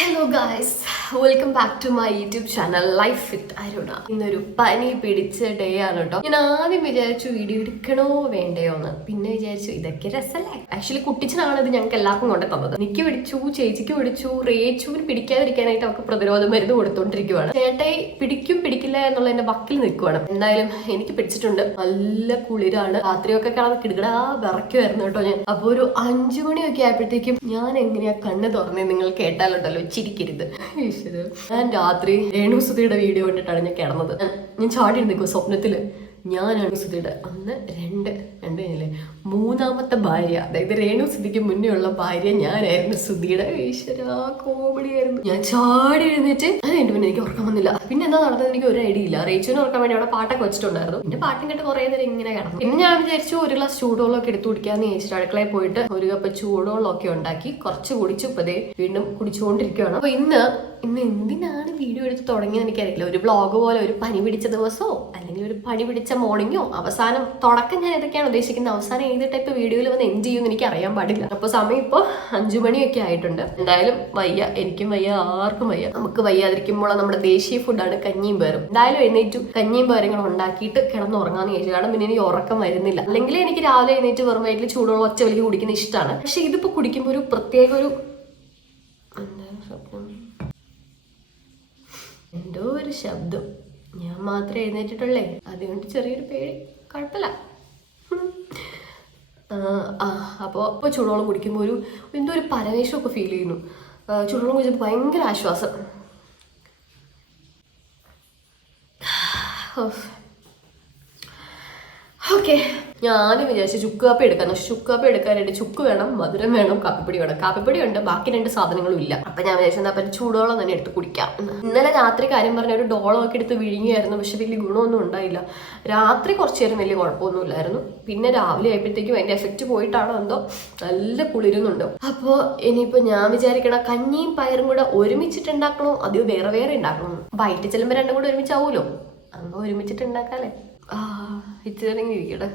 Hello guys, welcome back to my YouTube channel life with Aruna. ഇന്നൊരു പനി പിടിച്ച day ആണ് കേട്ടോ. ഞാൻ ആദ്യം വിചാരിച്ചു വീഡിയോ എടുക്കണോ വേണ്ടയോ എന്ന്, പിന്നെ വിചാരിച്ചു ഇതൊക്കെ രസമല്ലേ. ആക്ച്വലി കുട്ടിച്ചനാണ് ഇത് ഞങ്ങൾക്ക് എല്ലാവർക്കും കൊണ്ടു തന്നത്. എനിക്ക് പിടിച്ചു, ചേച്ചിക്ക് പിടിച്ചു, റേച്ചുവിന് പിടിക്കാതിരിക്കാനായിട്ട് അവർക്ക് പ്രതിരോധ മരുന്ന് കൊടുത്തോണ്ടിരിക്കുവാണ്. ചേട്ടായി പിടിക്കും പിടിക്കില്ല എന്നുള്ളതിന്റെ വക്കിൽ നിൽക്കുവാണ്. എന്തായാലും എനിക്ക് പിടിച്ചിട്ടുണ്ട്. നല്ല കുളിരാണ്. രാത്രിയൊക്കെ കിടന്ന് കിടുകിടാ വിറയ്ക്കുമായിരുന്നു കേട്ടോ ഞാൻ. അപ്പൊ ഒരു 5 മണിയൊക്കെ ആയപ്പോഴത്തേക്കും ഞാൻ എങ്ങനെയാ കണ്ണ് തുറന്നേ നിങ്ങൾ കേട്ടാലുണ്ടല്ലോ ചിരിക്കരുത്. ഞാൻ രാത്രി രേണുസുതിയുടെ വീഡിയോ കണ്ടിട്ടാണ് ഞാൻ കിടന്നത്. ഞാൻ ചാടി നിൽക്കും സ്വപ്നത്തില്. ഞാനാണ് സുധിയുടെ അന്ന് രണ്ടില്ലേ 3ാമത്തെ ഭാര്യ. അതായത് രേണുസുതിക്ക് മുന്നേ ഉള്ള ഭാര്യ ഞാനായിരുന്നു സുധിയുടെ. ഈശ്വരാ, കോമഡി ആയിരുന്നു. ഞാൻ ചാടി എഴുന്നേറ്റ് അത് കഴിഞ്ഞ പിന്നെ എനിക്ക് ഉറക്കം വന്നില്ല. പിന്നെ എന്താ നടന്നത് എനിക്ക് ഒരു ഐഡിയ ഇല്ല. റേച്ചുവിനെ ഉറക്കാൻ വേണ്ടി അവിടെ പാട്ടൊക്കെ വെച്ചിട്ടുണ്ടായിരുന്നു. പിന്നെ പാട്ടും കേട്ട് കുറെ നേരം ഇങ്ങനെ കിടന്നു. പിന്നെ ഞാൻ വിചാരിച്ചു ഒരു ഗ്ലാസ് ചൂടുവെള്ളമൊക്കെ എടുത്തു കുടിക്കാന്ന് ചോദിച്ചിട്ട് അടുക്കളയിൽ പോയിട്ട് ഒരു കപ്പ് ചൂടുവെള്ളമൊക്കെ ഉണ്ടാക്കി കുറച്ച് കുടിച്ചു. ഇപ്പതേ വീണ്ടും കുടിച്ചുകൊണ്ടിരിക്കുകയാണ്. അപ്പൊ ഇന്ന് എന്തിനാണ് വീഡിയോ എടുത്ത് തുടങ്ങിയത് എനിക്കറിയില്ല. ഒരു വ്ളോഗ് പോലെ, ഒരു പനി പിടിച്ച ദിവസമോ അല്ലെങ്കിൽ ഒരു പനി പിടിച്ച മോർണിംഗോ, അവസാനം തുടക്കം ഞാൻ ഏതൊക്കെയാണ് ഉദ്ദേശിക്കുന്നത്, അവസാനം ഏത് ടൈപ്പ് വീഡിയോയിൽ വന്ന് എൻഡ് ചെയ്യുമെന്ന് എനിക്ക് അറിയാൻ പാടില്ല. അപ്പൊ സമയം ഇപ്പോൾ 5 മണിയൊക്കെ ആയിട്ടുണ്ട്. എന്തായാലും വയ്യ, എനിക്കും വയ്യ, ആർക്കും വയ്യ. നമുക്ക് വയ്യാതിരിക്കുമ്പോൾ നമ്മുടെ ദേശീയ ഫുഡാണ് കഞ്ഞിയും പയറും. എന്തായാലും എഴുന്നേറ്റു കഞ്ഞിയും പയറും ഉണ്ടാക്കിയിട്ട് കിടന്നുറങ്ങാന്ന് ചോദിച്ചു. കാരണം പിന്നെ എനിക്ക് ഉറക്കം വരുന്നില്ല. അല്ലെങ്കിൽ എനിക്ക് രാവിലെ എഴുന്നേറ്റ് വെറും വയറ്റിൽ ചൂടുള്ള ഒറ്റ വലിയ കുടിക്കുന്ന ഇഷ്ടമാണ്. പക്ഷെ ഇതിപ്പോ കുടിക്കുമ്പോൾ ഒരു പ്രത്യേക ഒരു എന്തോ ഒരു ശബ്ദം. ഞാൻ മാത്രമേ എഴുന്നേറ്റിട്ടുള്ളേ, അതുകൊണ്ട് ചെറിയൊരു പേടി. കുഴപ്പമില്ല. അപ്പോൾ ചൂടുവെള്ളം കുടിക്കുമ്പോൾ എന്തോ ഒരു പരവേശമൊക്കെ ഫീൽ ചെയ്യുന്നു. ചൂടുവെള്ളം കുടിച്ചപ്പോൾ ഭയങ്കര ആശ്വാസം. ഓക്കെ, ഞാനും വിചാരിച്ചു ചുക്ക് കാപ്പി എടുക്കാൻ. പക്ഷെ ചുക്ക് കാപ്പി എടുക്കാനായിട്ട് ചുക്ക് വേണം, മധുരം വേണം, കാപ്പിപ്പൊടി വേണം. കാപ്പിപ്പൊടി ഉണ്ട്, ബാക്കി 2 സാധനങ്ങളും ഇല്ല. അപ്പൊ ഞാൻ വിചാരിച്ചു അപ്പം ചൂടോളം തന്നെ എടുത്ത് കുടിക്കാം. ഇന്നലെ രാത്രി കാര്യം പറഞ്ഞ ഒരു ഡോളമൊക്കെ എടുത്ത് വിഴുങ്ങിയായിരുന്നു. പക്ഷെ വലിയ ഗുണമൊന്നും ഉണ്ടായില്ല. രാത്രി കുറച്ചു നേരം വലിയ കുഴപ്പമൊന്നും ഇല്ലായിരുന്നു. പിന്നെ രാവിലെ ആയപ്പോഴത്തേക്കും അതിന്റെ എഫക്റ്റ് പോയിട്ടാണോ എന്തോ നല്ല കുളിരുന്നുണ്ട്. അപ്പോൾ ഇനിയിപ്പോൾ ഞാൻ വിചാരിക്കണ കഞ്ഞിയും പയറും കൂടെ ഒരുമിച്ചിട്ട് ഉണ്ടാക്കണോ അതെയോ വേറെ വേറെ ഉണ്ടാക്കണോ? വൈകിട്ട് ചെല്ലുമ്പോൾ 2 കൂടെ ഒരുമിച്ചാവൂലോ. അപ്പൊ ഒരുമിച്ചിട്ട് ഉണ്ടാക്കാല്ലേ. ഇച്ചിറങ്ങി ഇരിക്കട്ടെ.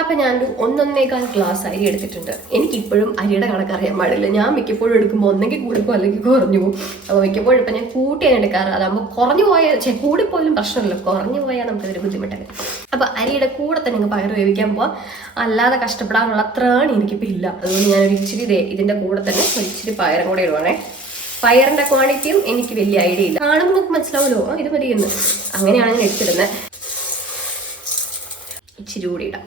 അപ്പൊ ഞാനൊരു 1.25 ഗ്ലാസ് അരി എടുത്തിട്ടുണ്ട്. എനിക്കിപ്പോഴും അരിയുടെ കണക്ക് അറിയാൻ പാടില്ല. ഞാൻ മിക്കപ്പോഴും എടുക്കുമ്പോൾ ഒന്നെങ്കിൽ കൂടിപ്പോ അല്ലെങ്കിൽ കുറഞ്ഞു പോകും. അപ്പോൾ മിക്കപ്പോഴും ഇപ്പം ഞാൻ കൂട്ടിയാണ് എടുക്കാറ്. അതാകുമ്പോൾ കുറഞ്ഞു പോയാൽ കൂടിപ്പോയാലും പ്രശ്നമില്ല, കുറഞ്ഞു പോയാൽ നമുക്കതൊരു ബുദ്ധിമുട്ടല്ലേ. അപ്പോൾ അരിയുടെ കൂടെ തന്നെ പയർ വേവിക്കാൻ പോവാം. അല്ലാതെ കഷ്ടപ്പെടാനുള്ള അത്രയാണ് എനിക്കിപ്പോൾ ഇല്ല. അതുകൊണ്ട് ഞാനൊരു ഇച്ചിരി ഇതിൻ്റെ കൂടെ തന്നെ ഒരു ഇച്ചിരി പയറും കൂടെ ഇടുവാണേ. പയറിന്റെ ക്വാണ്ടിറ്റിയും എനിക്ക് വലിയ ഐഡിയ ഇല്ല. കാണുമ്പോൾ നമുക്ക് മനസ്സിലാവുമല്ലോ ഇത് മതിയെന്ന്. അങ്ങനെയാണ് ഞാൻ എടുത്തിടുന്നത്. ഇച്ചിരി കൂടി ഇടാം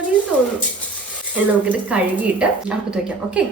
അതിന് തോന്നുന്നു. നമുക്കിത് കഴുകിയിട്ട് അടുപ്പത്ത് വയ്ക്കാം. ഓക്കെ,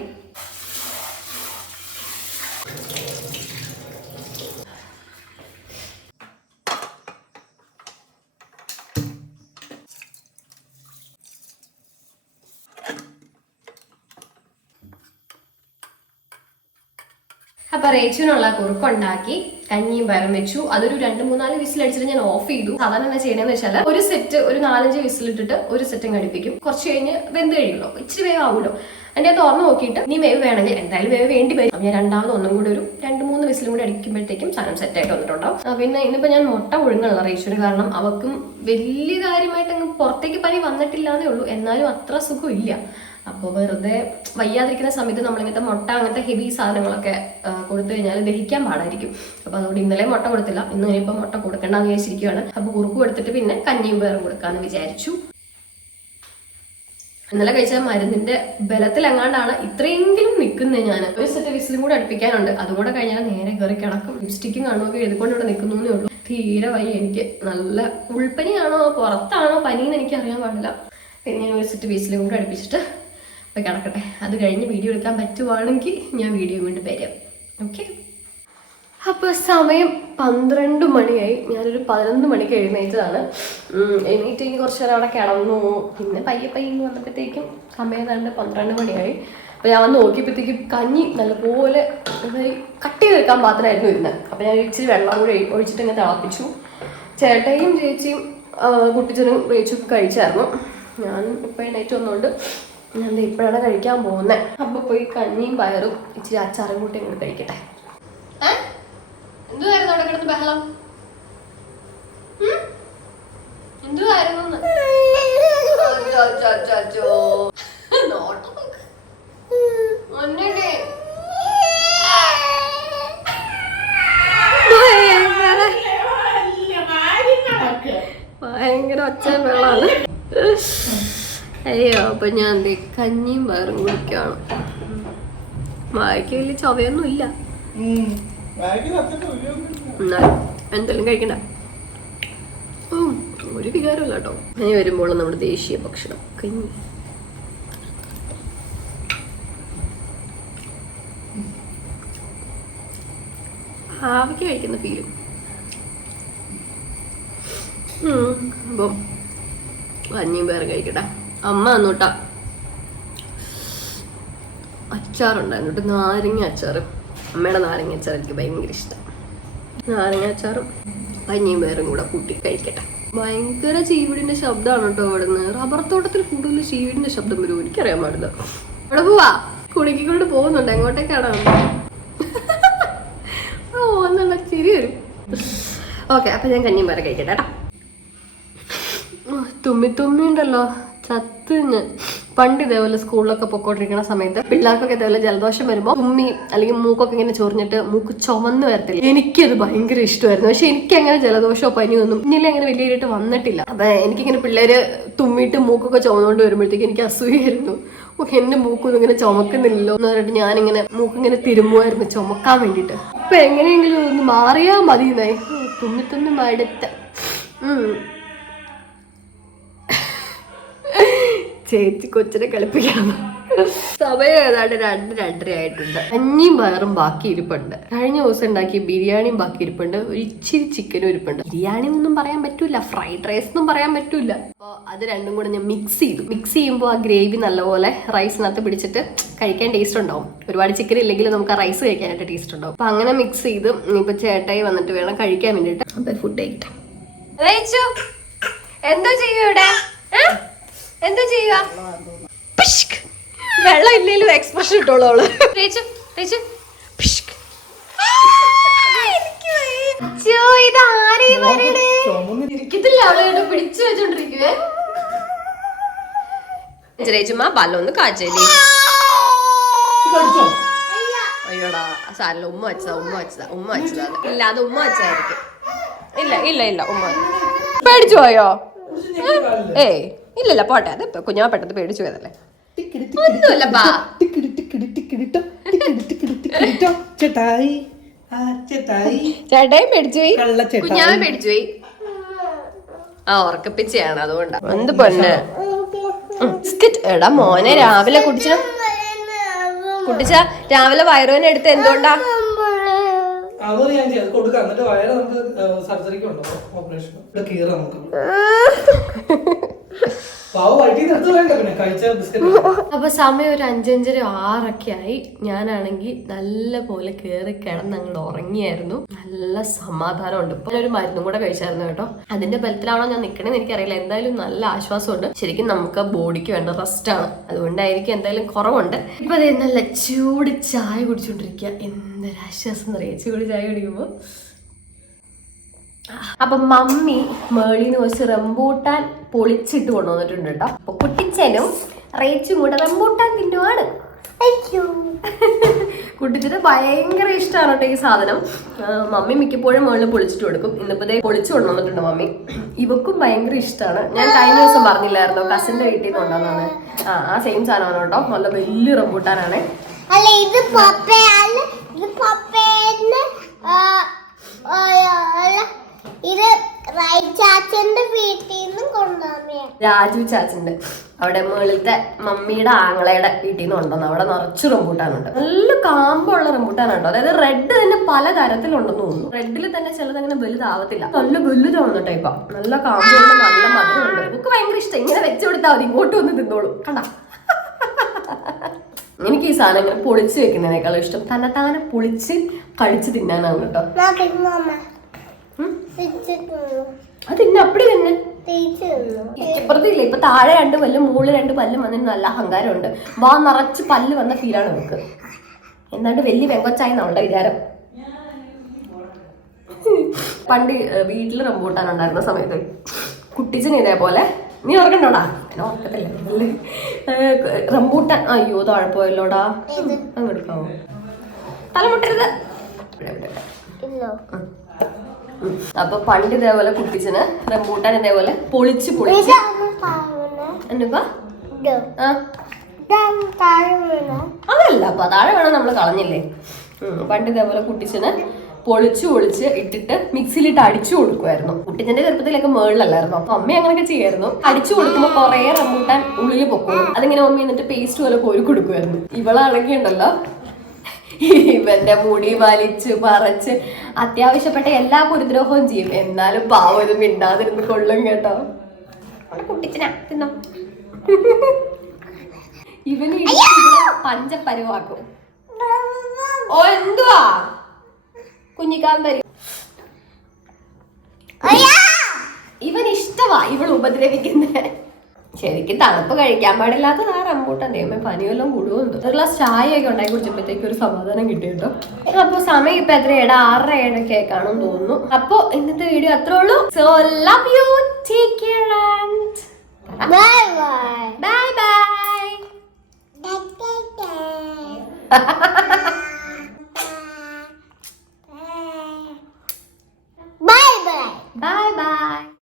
അപ്പൊ റേച്ചുവിനുള്ള കുറുക്കുണ്ടാക്കി കഞ്ഞിയും പയറും വെച്ചു. അതൊരു 2-3-4 വിസിലടിച്ചിട്ട് ഞാൻ ഓഫ് ചെയ്തു. സാധാരണ എന്താ ചെയ്യണമെന്ന് വെച്ചാൽ ഒരു സെറ്റ് ഒരു 4-5 വിസിലിട്ടിട്ട് ഒരു സെറ്റും കടിപ്പിക്കും. കുറച്ച് കഴിഞ്ഞ് വെന്ത് കഴിയുമല്ലോ, ഇച്ചിരി വേവ് ആവുമല്ലോ. എൻ്റെ തുറന്ന് നോക്കിയിട്ട് നീ വേവ് വേണമെങ്കിൽ, എന്തായാലും വേവ് വേണ്ടി വരും. ഞാൻ രണ്ടാമത് ഒന്നും കൂടി ഒരു 2-3 വിസിലും കൂടി അടിക്കുമ്പോഴത്തേക്കും സാധനം സെറ്റായിട്ട് വന്നിട്ടുണ്ടാവും. പിന്നെ ഇന്നിപ്പോൾ ഞാൻ മുട്ട പുഴുങ്ങുള്ള റേച്ചുവിന്. കാരണം അവൾക്കും വലിയ കാര്യമായിട്ട് അങ്ങ് പുറത്തേക്ക് പനി വന്നിട്ടില്ലാന്നേ ഉള്ളൂ. എന്നാലും അത്ര സുഖമില്ല. അപ്പോൾ വെറുതെ വയ്യാതിരിക്കുന്ന സമയത്ത് നമ്മളിങ്ങനത്തെ മുട്ട അങ്ങനത്തെ ഹെവി സാധനങ്ങളൊക്കെ കൊടുത്തു കഴിഞ്ഞാൽ ദഹിക്കാൻ പാടായിരിക്കും. അപ്പോൾ അതുകൊണ്ട് ഇന്നലെ മുട്ട കൊടുത്തില്ല. ഇന്ന് ഇനിയിപ്പോൾ മുട്ട കൊടുക്കേണ്ടെന്ന് വിചാരിച്ചിരിക്കുകയാണ്. അപ്പോൾ കുറുക്ക് കൊടുത്തിട്ട് പിന്നെ കഞ്ഞിയും പയറും കൊടുക്കാമെന്ന് വിചാരിച്ചു. ഇന്നലെ കഴിച്ച മരുന്നിന്റെ ബലത്തിലെങ്ങാണ്ടാണ് ഇത്രയെങ്കിലും നിൽക്കുന്നത്. ഞാൻ ഒരു സെറ്റ് വിസിലും കൂടെ അടുപ്പിക്കാനുണ്ട്. അതുകൂടെ കഴിഞ്ഞാൽ നേരെ കയറി കിടക്കും. ലിപ്സ്റ്റിക്കും കാണുമൊക്കെ എഴുതിക്കൊണ്ട് ഇവിടെ നിൽക്കുന്നേ ഉള്ളൂ. തീരെ വയ്യ എനിക്ക്. നല്ല ഉൾപ്പനിയാണോ പുറത്താണോ പനിയെന്ന് എനിക്ക് അറിയാൻ പാടില്ല. പിന്നെ ഞാൻ ഒരു സെറ്റ് വിസിലും കൂടെ അടുപ്പിച്ചിട്ട് കിടക്കട്ടെ. അത് കഴിഞ്ഞ് വീഡിയോ എടുക്കാൻ പറ്റുവാണെങ്കിൽ ഞാൻ വീഡിയോ വീണ്ടും വരാം. ഓക്കെ, അപ്പോൾ സമയം 12 മണിയായി. ഞാനൊരു 11 മണിക്ക് എഴുന്നേറ്റതാണ്. എണീറ്റ് കുറച്ച് നേരം അവിടെ കിടന്നു. പിന്നെ പയ്യെ വന്നപ്പോഴത്തേക്കും സമയം 12 മണിയായി. അപ്പോൾ ഞാൻ വന്ന് നോക്കിയപ്പോഴത്തേക്കും കഞ്ഞി നല്ലപോലെ കട്ട് ചെയ്ത് വെക്കാൻ പാത്രമായിരുന്നു ഇരുന്നത്. അപ്പോൾ ഞാൻ ഇച്ചിരി വെള്ളം കൂടി ഒഴിച്ചിട്ട് ഇങ്ങനെ തിളപ്പിച്ചു. ചേട്ടയും ചേച്ചിയും കുട്ടിച്ചനും റേച്ചും കഴിച്ചായിരുന്നു. ഞാൻ ഇപ്പോൾ എണീറ്റ് വന്നുകൊണ്ട് ഞാൻ ഇപ്പോഴാണ് കഴിക്കാൻ പോകുന്നത്. അപ്പോൾ പോയി കഞ്ഞിയും പയറും ഇച്ചിരി അച്ചാറും കൂട്ടി അങ്ങോട്ട് കഴിക്കട്ടെ. എന്തുവായിരുന്നു അവിടെ കിടന്ന് ബഹളം? എന്തുവായിരുന്നു? ഭയങ്കര ഒച്ച വെള്ളമാണ്. അയ്യോ, അപ്പൊ ഞാൻ കഞ്ഞിയും പയറും കുടിക്കാണ്. വായിക്ക് വലിയ ചൊവയൊന്നും ഇല്ല, എന്നാലും എന്തെങ്കിലും കഴിക്കണ്ട. ഒരു വികാരമല്ല കേട്ടോ. ഇനി വരുമ്പോൾ നമ്മുടെ ദേശീയ ഭക്ഷണം കഞ്ഞി. ആവിക്ക് കഴിക്കുന്ന ഫീലും. അപ്പം കഞ്ഞിയും പേരെ കഴിക്കട്ടെ. അമ്മ വന്നൂട്ടാ അച്ചാറുണ്ടായിരുന്നു, നാരങ്ങ അച്ചാറ്. അമ്മയുടെ നാരങ്ങ അച്ചാർ എനിക്ക് ഭയങ്കര ഇഷ്ടം. നാരങ്ങ അച്ചാറും കഞ്ഞിയും പേരും കൂടെ കൂട്ടി കഴിക്കട്ടെ. ഭയങ്കര ചീവിടിന്റെ ശബ്ദമാണ് കേട്ടോ അവിടുന്ന്. റബ്ബർ തോട്ടത്തിൽ കൂടുതൽ ചീവിടിന്റെ ശബ്ദം വരും, എനിക്കറിയാൻ പാടില്ല. അവിടെ പോവാ, കുടുക്കിക്കൊണ്ട് പോകുന്നുണ്ട്. എങ്ങോട്ടേക്കാണോ ഓന്നുള്ള ചിരി വരും. ഓക്കെ, അപ്പൊ ഞാൻ കഞ്ഞിയും പേരെ കഴിക്കട്ടെ കേട്ടോ. തുമ്മി ഉണ്ടല്ലോ ചത്ത്. ഞാൻ പണ്ട് ഇതേപോലെ സ്കൂളിലൊക്കെ പൊക്കോണ്ടിരിക്കുന്ന സമയത്ത് പിള്ളേർക്കൊക്കെ ഇതേപോലെ ജലദോഷം വരുമ്പോൾ തുമ്മി അല്ലെങ്കിൽ മൂക്കൊക്കെ ഇങ്ങനെ ചൊറിഞ്ഞിട്ട് മൂക്ക് ചുമന്ന് വരത്തില്ല. എനിക്കത് ഭയങ്കര ഇഷ്ടമായിരുന്നു. പക്ഷെ എനിക്ക് അങ്ങനെ ജലദോഷമോ പനിയോ ഒന്നും ഇന്നലെ അങ്ങനെ വലിയായിട്ട് വന്നിട്ടില്ല. അപ്പൊ എനിക്കിങ്ങനെ പിള്ളേര് തുമ്മിയിട്ട് മൂക്കൊക്കെ ചുമന്നുകൊണ്ട് വരുമ്പോഴത്തേക്ക് എനിക്ക് അസൂയായിരുന്നു. എന്റെ മൂക്കൊന്നും ഇങ്ങനെ ചുമക്കുന്നില്ലല്ലോ എന്ന് പറഞ്ഞിട്ട് ഞാനിങ്ങനെ മൂക്കിങ്ങനെ തിരുമ്മുമായിരുന്നു ചുമക്കാൻ വേണ്ടിയിട്ട്. അപ്പൊ എങ്ങനെയെങ്കിലും ഒന്ന് മാറിയാ മതി എന്നായി. തുമ്മി മടുത്ത. ചേച്ചി കൊച്ചിനെ കളിപ്പിക്കണം. സമയം ഏതാണ്ട് 2-2:30 ആയിട്ടുണ്ട്. കഞ്ഞിയും പയറും ബാക്കി ഇരിപ്പുണ്ട്. കഴിഞ്ഞ ദിവസം ഉണ്ടാക്കിയ ബിരിയാണിയും ബാക്കി ഇരിപ്പുണ്ട്. ഒരു ഇച്ചിരി ചിക്കനും ഇരിപ്പുണ്ട്. ബിരിയാണി ഒന്നും പറയാൻ പറ്റൂല, ഫ്രൈഡ് റൈസ് ഒന്നും പറയാൻ പറ്റൂല. അപ്പോൾ അത് രണ്ടും കൂടെ ഞാൻ മിക്സ് ചെയ്തു. മിക്സ് ചെയ്യുമ്പോൾ ആ ഗ്രേവി നല്ലപോലെ റൈസിനകത്ത് പിടിച്ചിട്ട് കഴിക്കാൻ ടേസ്റ്റ് ഉണ്ടാവും. ഒരുപാട് ചിക്കൻ ഇല്ലെങ്കിൽ നമുക്ക് ആ റൈസ് കഴിക്കാനായിട്ട് ടേസ്റ്റ് ഉണ്ടാവും. അപ്പൊ അങ്ങനെ മിക്സ് ചെയ്ത് ഇനിയിപ്പോ ചേട്ടായി വന്നിട്ട് വേണം കഴിക്കാൻ വേണ്ടിട്ട്. അപ്പൊ ഫുഡ് കഴിക്കട്ടെ. എന്തോ ചെയ്യൂ ഇവിടെ? എന്താ ചെയ്യുക? വെള്ളം ഇല്ലെങ്കിലും എക്സ്പ്രഷൻ ഇട്ടോളൂ അവള്. ഇരിക്കത്തില്ല, അവളെ പിടിച്ചു വെച്ചോണ്ടിരിക്കുവേ. ചേച്ചുമ്മ പല്ലൊന്ന് കാച്ചേലേ. അയ്യോടാ സാരല്ല, ഉമ്മ വെച്ചതാ. ഇല്ല, അത് ഉമ്മ വെച്ചതായിരിക്കും. ഇല്ല ഉമ്മ പേടിച്ചു പോയോ? ഏയ് ഇല്ലല്ല, പോട്ടെ. അത് കുഞ്ഞാ പെട്ടെന്ന് പേടിച്ചു പോയതല്ലേ. ചേട്ടായി പേടിച്ചു പോയി, കുഞ്ഞാവൻ പേടിച്ചു പോയി. ആ ഉറക്കപ്പിച്ചയാണ്, അതുകൊണ്ടാ. എന്ത് പൊന്ന് എടാ മോനെ, രാവിലെ കുടിച്ച രാവിലെ വയറുവേന എടുത്ത് എന്തുകൊണ്ടാ? അപ്പൊ സമയം ഒരു 5-5:30 ആയി. ഞാനാണെങ്കിൽ നല്ല പോലെ കേറി കിടന്ന് അങ്ങോട്ട് ഉറങ്ങിയായിരുന്നു. നല്ല സമാധാനമുണ്ട്. ഇപ്പൊ ഒരു മരുന്നും കൂടെ കഴിച്ചായിരുന്നു കേട്ടോ. അതിന്റെ ബലത്തിലാണോ ഞാൻ നിക്കണേന്ന് എനിക്കറിയില്ല. എന്തായാലും നല്ല ആശ്വാസമുണ്ട്. ശരിക്കും നമുക്ക് ബോഡിക്ക് വേണ്ട റെസ്റ്റ് ആണ്, അതുകൊണ്ടായിരിക്കും എന്തായാലും കുറവുണ്ട്. ഇപ്പൊ അതേ നല്ല ചൂട് ചായ കുടിച്ചോണ്ടിരിക്കുക. എന്തൊരാശ്വാസം എന്നറിയാം ചൂട് ചായ കുടിക്കുമ്പോ. അപ്പൊ മമ്മി മേളിന്ന് കുറച്ച് റംബൂട്ടാൻ പൊളിച്ചിട്ട് കൊണ്ടുവന്നിട്ടുണ്ട് കേട്ടോ. അപ്പൊ കുട്ടിച്ചനും റേച്ചും കൂടെ റംബൂട്ടാൻ തിന്നുവാണ്. കുട്ടിച്ചന് ഭയങ്കര ഇഷ്ടമാണ് കേട്ടോ ഈ സാധനം. മമ്മി മിക്കപ്പോഴും മേളിൽ പൊളിച്ചിട്ട് കൊടുക്കും. ഇന്നിപ്പോ പൊളിച്ചു കൊണ്ടുവന്നിട്ടുണ്ട് മമ്മി. ഇവക്കും ഭയങ്കര ഇഷ്ടമാണ്. ഞാൻ കഴിഞ്ഞ ദിവസം പറഞ്ഞില്ലായിരുന്നോ കസിന്റെ വീട്ടിൽ നിന്ന് കൊണ്ടുവന്നാണ്. ആ സെയിം സാധനമാണ് കേട്ടോ. നല്ല വലിയ റംബൂട്ടാനാണ്. രാജു ചാച്ചന്റെ അവിടെ മുകളിലത്തെ മമ്മിയുടെ ആങ്ങളയുടെ വീട്ടിൽ നിന്ന് കൊണ്ടുവന്നു. അവിടെ നിറച്ച് റംബൂട്ടാനുണ്ട്. നല്ല കാമ്പുള്ള റംബൂട്ടാനുണ്ടോ. അതായത് റെഡ് തന്നെ പല തരത്തിലുണ്ടെന്ന് തോന്നുന്നു. റെഡിൽ തന്നെ ചിലത് അങ്ങനെ വലുതാവത്തില്ല, നല്ല വലുതാവുന്ന ടൈപ്പാ. നല്ല കാമ്പുണ്ട്, നല്ല മധുരമുണ്ട്. എനിക്ക് ഭയങ്കര ഇഷ്ടം. ഇങ്ങനെ വെച്ചു കൊടുത്താൽ മതി, ഇങ്ങോട്ട് വന്ന് തിന്നോളൂ. കണ്ട, എനിക്ക് ഈ സാധനം ഇങ്ങനെ പൊളിച്ച് വെക്കുന്നതിനേക്കാളും ഇഷ്ടം തന്നെ പൊളിച്ച് കഴിച്ച് തിന്നാനാണ് കേട്ടോ. അത് ഇന്ന അപ്പടി തന്നെ ഇപ്പുറത്തില്ല. ഇപ്പൊ താഴെ 2 പല്ലും മുകളിൽ 2 പല്ലും വന്നിട്ട് നല്ല അഹങ്കാരമുണ്ട്. വാ നിറച്ച് പല്ല് വന്ന ഫീലാണ് നമുക്ക്. എന്നാണ്ട് വലിയ വെങ്കൊച്ചായി നമ്മളുടെ വിചാരം. പണ്ട് വീട്ടിൽ റംബൂട്ടാൻ ഉണ്ടായിരുന്ന സമയത്ത് കുട്ടിച്ചന് ഇതേപോലെ, നീ ഓർക്കണ്ടോടാ? ഞാൻ ഓർക്കത്തില്ല. റംബൂട്ടാൻ, അയ്യോ താഴെ പോയല്ലോടാ, അങ്ങ് എടുക്കാമോ? തലമുട്ടരുത്. അപ്പൊ പണ്ട് ഇതേപോലെ കുട്ടിച്ചന് റംബൂട്ടാൻ ഇതേപോലെ പൊളിച്ച് എന്താ അതല്ല, അപ്പൊ താഴെ വേണം, നമ്മള് കളഞ്ഞില്ലേ. പണ്ട് ഇതേപോലെ കുട്ടിച്ചന് പൊളിച്ച് ഇട്ടിട്ട് മിക്സിയിലിട്ട് അടിച്ചു കൊടുക്കുമായിരുന്നു. കുട്ടിച്ചന്റെ ചെറുപ്പത്തിലൊക്കെ മേളിലല്ലായിരുന്നു. അപ്പൊ അമ്മ അങ്ങനെയൊക്കെ ചെയ്യായിരുന്നു. അടിച്ചു കൊടുക്കുമ്പോ കുറെ റംബൂട്ടാൻ ഉള്ളിൽ പൊക്കും. അതിങ്ങനെ മമ്മി എന്നിട്ട് പേസ്റ്റ് പോലെ കോരി കൊടുക്കുമായിരുന്നു. ഇവളാണെങ്കിണ്ടല്ലോ ഇവന്റെ മുടി വലിച്ച് പറിച്ച് അത്യാവശ്യപ്പെട്ട എല്ലാ കുരുദ്രോഹവും ചെയ്യും. എന്നാലും പാവം ഇത് മിണ്ടാതിരുന്ന് കൊള്ളും കേട്ടോ. കുട്ടിച്ചനാ തിന്നോ. ഇവന് പഞ്ചപ്പരുവാക്കും. ഓ എന്തുവാ കുഞ്ഞിക്കാന്തരി, ഇവൻ ഇഷ്ടവാ ഇവൾ ഉപദ്രവിക്കുന്നേ. ശരിക്കും തണുപ്പ് കഴിക്കാൻ പാടില്ലാത്തത് ആ റംബൂട്ടാൻ. ദൈവമേ പനിയെല്ലാം കൂടുമെന്ന്. ഒരു ഗ്ലാസ് ചായയൊക്കെ ഉണ്ടാക്കി കുടിച്ചപ്പോഴത്തേക്ക് ഒരു സമാധാനം കിട്ടി കേട്ടോ. അപ്പൊ സമയം ഇപ്പൊ എത്രയേടാ? 6:30 കാണും തോന്നുന്നു. അപ്പൊ ഇന്നത്തെ വീഡിയോ അത്രേ ഉള്ളൂ. So love you, take care and bye bye.